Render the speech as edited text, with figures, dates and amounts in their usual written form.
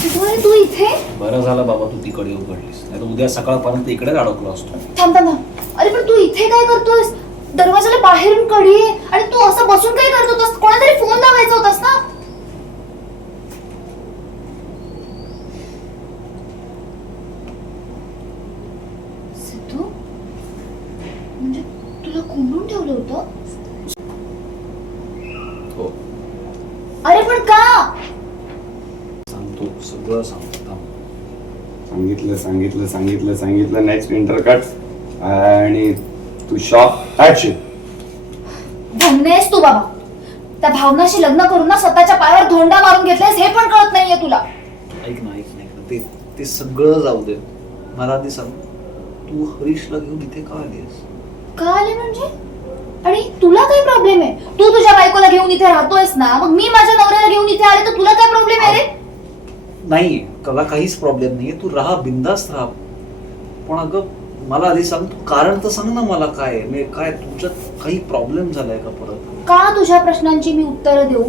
सिद्धू तू इथे? बरं झालं बाबा तू तिकडे उघडलीस, नाही तर उद्या सकाळपर्यंत इकडेच अडकलो असतो. थांब थांब थांब. अरे पण तू इथे काय करतोयस? दरवाजाला बाहेरून कडी आहे आणि तू असं बसून काय करत होतास? कोणातरी फोन लावायचा होतास ना? सिद्धू म्हणजे तुला कोंडून ठेवलं होतं? हो अरे पण का? सांगतो, सगळं सांगतो. थांब. सांगितलं नेक्स्ट इंटरकट आणि तू शॉक ऍक्शन. धन्य आहेस तू बाबा. त्या भावनाशी लग्न करून ना स्वतःच्या पायावर धोंडा मारून घेतलायस हे पण कळत नाहीये तुला. ऐक ना ते सगळं जाऊ दे. मला आधी सांग, तू हरीशला घेऊन इथे का आलीस? का आले म्हणजे? आणि तुला काय प्रॉब्लेम आहे? तू तुझ्या बायकोला घेऊन इथे राहतोयस ना, मग मी माझ्या नवऱ्याला घेऊन इथे आले तर तुला काय प्रॉब्लेम आहे रे? नाही, मला काहीच प्रॉब्लेम नाहीये, तू राहा, बिंदास्त राहा. पण अगं मला आधी सांग, तू कारण तर सांग ना मला. काय तुझ्यात काही प्रॉब्लेम झालाय का परत? का तुझ्या प्रश्नांची मी उत्तरं देऊ?